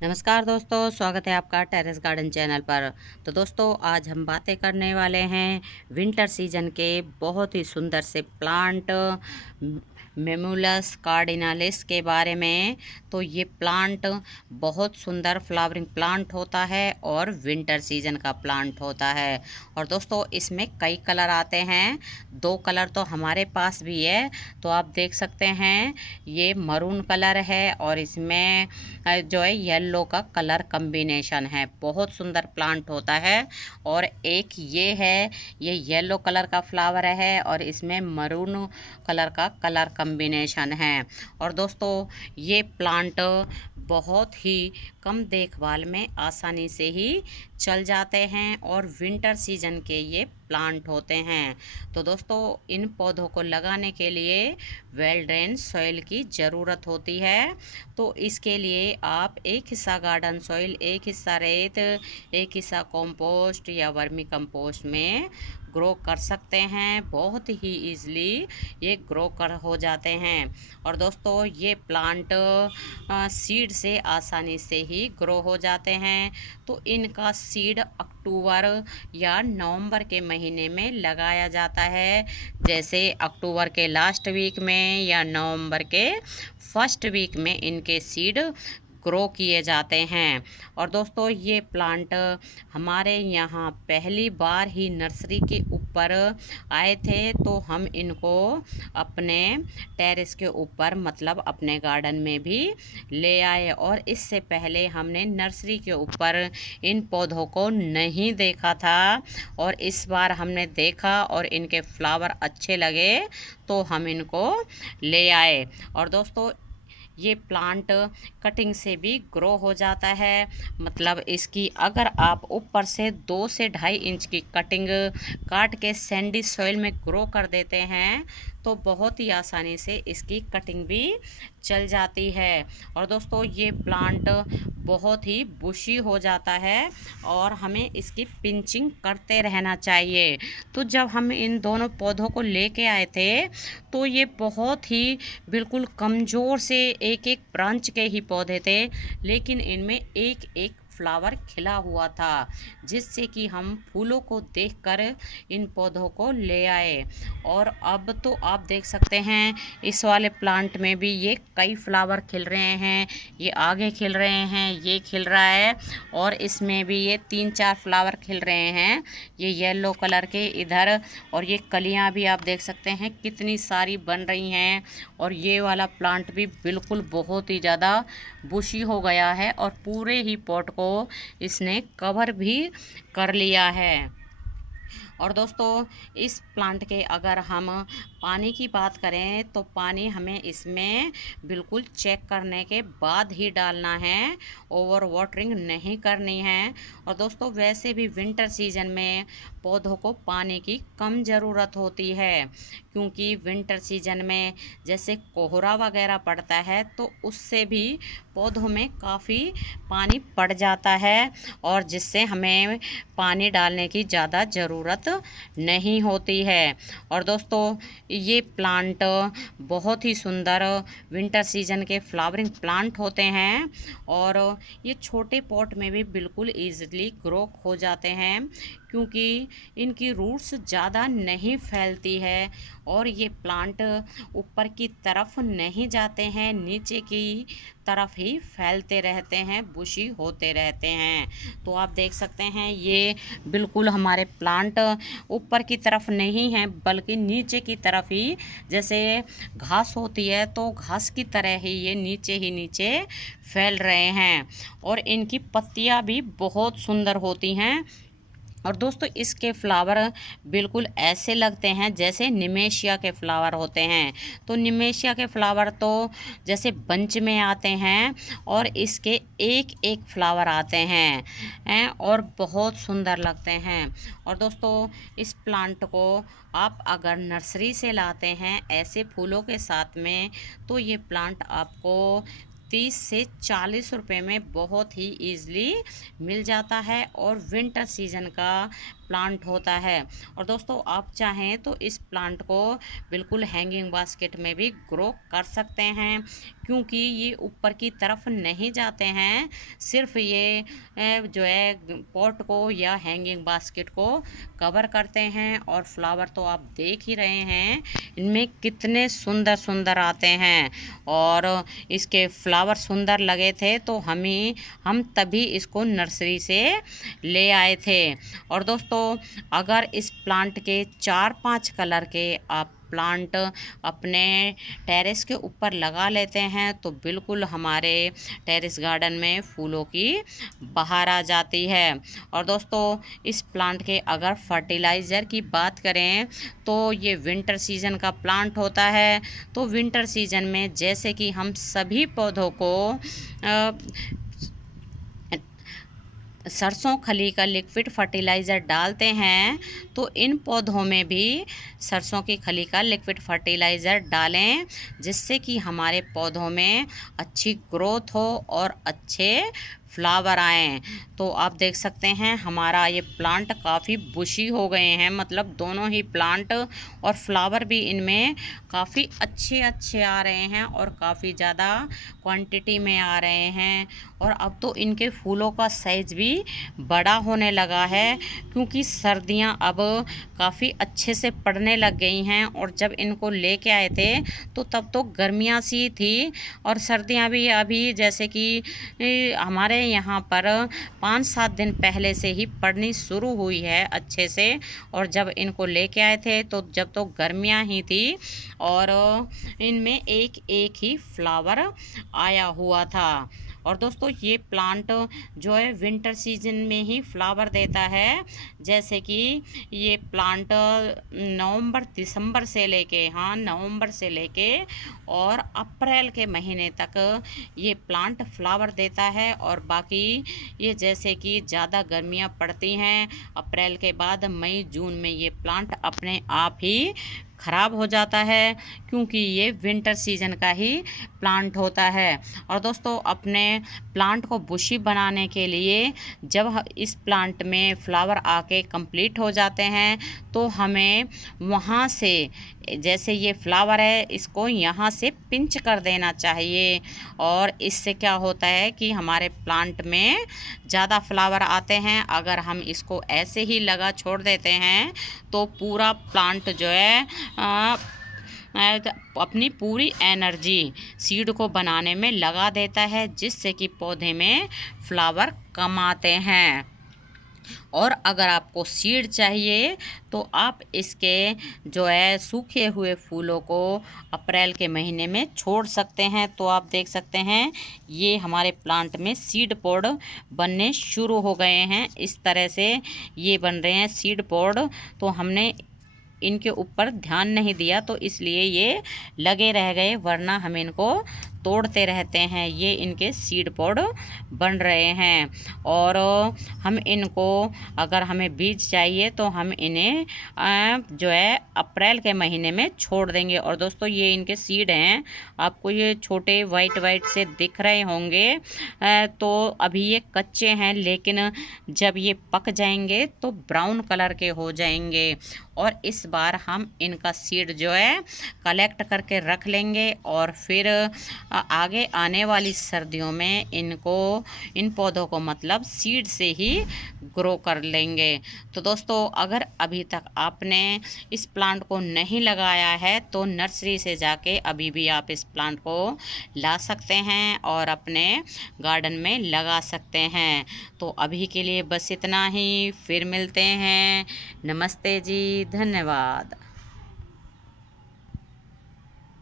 नमस्कार दोस्तों, स्वागत है आपका टेरेस गार्डन चैनल पर। तो दोस्तों, आज हम बातें करने वाले हैं विंटर सीजन के बहुत ही सुंदर से प्लांट मेमुलस कार्डिनालिस के बारे में। तो ये प्लांट बहुत सुंदर फ्लावरिंग प्लांट होता है और विंटर सीजन का प्लांट होता है। और दोस्तों, इसमें कई कलर आते हैं। 2 कलर तो हमारे पास भी है। तो आप देख सकते हैं, ये मरून कलर है और इसमें जो है येलो का कलर कम्बिनेशन है। बहुत सुंदर प्लांट होता है। और एक ये है, ये येलो कलर का फ्लावर है और इसमें मरून कलर का कलर कम्बिनेशन है। और दोस्तों, ये प्लांट बहुत ही कम देखभाल में आसानी से ही चल जाते हैं और विंटर सीजन के ये प्लांट होते हैं। तो दोस्तों, इन पौधों को लगाने के लिए वेल ड्रेन सॉइल की ज़रूरत होती है। तो इसके लिए आप एक हिस्सा गार्डन सॉइल, एक हिस्सा रेत, एक हिस्सा कंपोस्ट या वर्मी कंपोस्ट में ग्रो कर सकते हैं। बहुत ही ईज़िली ये ग्रो कर हो जाते हैं। और दोस्तों, ये प्लांट सीड से आसानी से ही ग्रो हो जाते हैं। तो इनका सीड अक्टूबर या नवंबर के महीने में लगाया जाता है। जैसे अक्टूबर के लास्ट वीक में या नवंबर के फर्स्ट वीक में इनके सीड ग्रो किए जाते हैं। और दोस्तों, ये प्लांट हमारे यहाँ पहली बार ही नर्सरी के ऊपर आए थे। तो हम इनको अपने टेरेस के ऊपर, मतलब अपने गार्डन में भी ले आए। और इससे पहले हमने नर्सरी के ऊपर इन पौधों को नहीं देखा था। और इस बार हमने देखा और इनके फ्लावर अच्छे लगे तो हम इनको ले आए। और दोस्तों, ये प्लांट कटिंग से भी ग्रो हो जाता है। मतलब इसकी अगर आप ऊपर से 2 से 2.5 इंच की कटिंग काट के सैंडी सॉइल में ग्रो कर देते हैं तो बहुत ही आसानी से इसकी कटिंग भी चल जाती है। और दोस्तों, ये प्लांट बहुत ही बुशी हो जाता है और हमें इसकी पिंचिंग करते रहना चाहिए। तो जब हम इन दोनों पौधों को लेके आए थे तो ये बहुत ही बिल्कुल कमज़ोर से एक एक ब्रांच के ही पौधे थे, लेकिन इनमें एक एक फ्लावर खिला हुआ था, जिससे कि हम फूलों को देखकर इन पौधों को ले आए। और अब तो आप देख सकते हैं, इस वाले प्लांट में भी ये कई फ्लावर खिल रहे हैं। ये आगे खिल रहे हैं, ये खिल रहा है और इसमें भी ये 3-4 फ्लावर खिल रहे हैं, ये येलो कलर के इधर। और ये कलियां भी आप देख सकते हैं कितनी सारी बन रही हैं। और ये वाला प्लांट भी बिल्कुल बहुत ही ज़्यादा बुशी हो गया है और पूरे ही पॉट को इसने कवर भी कर लिया है। और दोस्तों, इस प्लांट के अगर हम पानी की बात करें तो पानी हमें इसमें बिल्कुल चेक करने के बाद ही डालना है, ओवर वाटरिंग नहीं करनी है। और दोस्तों, वैसे भी विंटर सीजन में पौधों को पानी की कम ज़रूरत होती है, क्योंकि विंटर सीजन में जैसे कोहरा वगैरह पड़ता है तो उससे भी पौधों में काफ़ी पानी पड़ जाता है और जिससे हमें पानी डालने की ज़्यादा ज़रूरत नहीं होती है। और दोस्तों, ये प्लांट बहुत ही सुंदर विंटर सीजन के फ्लावरिंग प्लांट होते हैं और ये छोटे पॉट में भी बिल्कुल ईजिली ग्रो हो जाते हैं, क्योंकि इनकी रूट्स ज़्यादा नहीं फैलती है और ये प्लांट ऊपर की तरफ नहीं जाते हैं, नीचे की तरफ ही फैलते रहते हैं, बुशी होते रहते हैं। तो आप देख सकते हैं, ये बिल्कुल हमारे प्लांट ऊपर की तरफ नहीं है बल्कि नीचे की तरफ ही, जैसे घास होती है तो घास की तरह ही ये नीचे ही नीचे फैल रहे हैं। और इनकी पत्तियां भी बहुत सुंदर होती हैं। और दोस्तों, इसके फ्लावर बिल्कुल ऐसे लगते हैं जैसे निमेशिया के फ्लावर होते हैं। तो निमेशिया के फ्लावर तो जैसे बंच में आते हैं और इसके एक एक फ्लावर आते हैं और बहुत सुंदर लगते हैं। और दोस्तों, इस प्लांट को आप अगर नर्सरी से लाते हैं ऐसे फूलों के साथ में, तो ये प्लांट आपको 30 से 40 रुपए में बहुत ही ईज़िली मिल जाता है और विंटर सीजन का प्लांट होता है। और दोस्तों आप चाहें तो इस प्लांट को बिल्कुल हैंगिंग बास्केट में भी ग्रो कर सकते हैं, क्योंकि ये ऊपर की तरफ नहीं जाते हैं, सिर्फ ये जो है पॉट को या हैंगिंग बास्केट को कवर करते हैं। और फ्लावर तो आप देख ही रहे हैं इनमें कितने सुंदर सुंदर आते हैं, और इसके फ्लावर सुंदर लगे थे तो हम तभी इसको नर्सरी से ले आए थे। और दोस्तों अगर इस प्लांट के 4-5 कलर के आप प्लांट अपने टेरेस के ऊपर लगा लेते हैं तो बिल्कुल हमारे टेरेस गार्डन में फूलों की बहार आ जाती है। और दोस्तों इस प्लांट के अगर फर्टिलाइज़र की बात करें तो ये विंटर सीजन का प्लांट होता है। तो विंटर सीजन में जैसे कि हम सभी पौधों को सरसों खली का लिक्विड फर्टिलाइज़र डालते हैं, तो इन पौधों में भी सरसों की खली का लिक्विड फर्टिलाइज़र डालें, जिससे कि हमारे पौधों में अच्छी ग्रोथ हो और अच्छे फ्लावर आएँ। तो आप देख सकते हैं हमारा ये प्लांट काफ़ी बुशी हो गए हैं, मतलब दोनों ही प्लांट, और फ्लावर भी इनमें काफ़ी अच्छे अच्छे आ रहे हैं और काफ़ी ज़्यादा क्वांटिटी में आ रहे हैं। और अब तो इनके फूलों का साइज़ भी बड़ा होने लगा है, क्योंकि सर्दियां अब काफ़ी अच्छे से पड़ने लग गई हैं। और जब इनको लेके आए थे तो तब तो गर्मियां सी थी, और सर्दियां भी अभी जैसे कि हमारे यहाँ पर 5-7 दिन पहले से ही पड़नी शुरू हुई है अच्छे से। और जब इनको लेके आए थे तो जब तो गर्मियाँ ही थी, और इनमें एक एक ही फ्लावर आया हुआ था। और दोस्तों ये प्लांट जो है विंटर सीजन में ही फ्लावर देता है, जैसे कि ये प्लांट नवंबर से लेके और अप्रैल के महीने तक ये प्लांट फ्लावर देता है। और बाकी ये जैसे कि ज़्यादा गर्मियाँ पड़ती हैं अप्रैल के बाद मई जून में ये प्लांट अपने आप ही ख़राब हो जाता है, क्योंकि ये विंटर सीजन का ही प्लांट होता है। और दोस्तों अपने प्लांट को बुशी बनाने के लिए जब इस प्लांट में फ्लावर आके कंप्लीट हो जाते हैं तो हमें वहाँ से, जैसे ये फ्लावर है इसको यहाँ से पिंच कर देना चाहिए। और इससे क्या होता है कि हमारे प्लांट में ज़्यादा फ्लावर आते हैं। अगर हम इसको ऐसे ही लगा छोड़ देते हैं तो पूरा प्लांट जो है अपनी पूरी एनर्जी सीड को बनाने में लगा देता है, जिससे कि पौधे में फ्लावर कम आते हैं। और अगर आपको सीड चाहिए तो आप इसके जो है सूखे हुए फूलों को अप्रैल के महीने में छोड़ सकते हैं। तो आप देख सकते हैं ये हमारे प्लांट में सीड पॉड बनने शुरू हो गए हैं, इस तरह से ये बन रहे हैं सीड पॉड। तो हमने इनके ऊपर ध्यान नहीं दिया तो इसलिए ये लगे रह गए, वरना हम इनको तोड़ते रहते हैं। ये इनके सीड पॉड बन रहे हैं, और हम इनको, अगर हमें बीज चाहिए तो हम इन्हें जो है अप्रैल के महीने में छोड़ देंगे। और दोस्तों ये इनके सीड हैं, आपको ये छोटे वाइट वाइट से दिख रहे होंगे, तो अभी ये कच्चे हैं, लेकिन जब ये पक जाएंगे तो ब्राउन कलर के हो जाएंगे। और इस बार हम इनका सीड जो है कलेक्ट करके रख लेंगे, और फिर आगे आने वाली सर्दियों में इन पौधों को मतलब सीड से ही ग्रो कर लेंगे। तो दोस्तों अगर अभी तक आपने इस प्लांट को नहीं लगाया है तो नर्सरी से जाके अभी भी आप इस प्लांट को ला सकते हैं और अपने गार्डन में लगा सकते हैं। तो अभी के लिए बस इतना ही, फिर मिलते हैं। नमस्ते जी, धन्यवाद।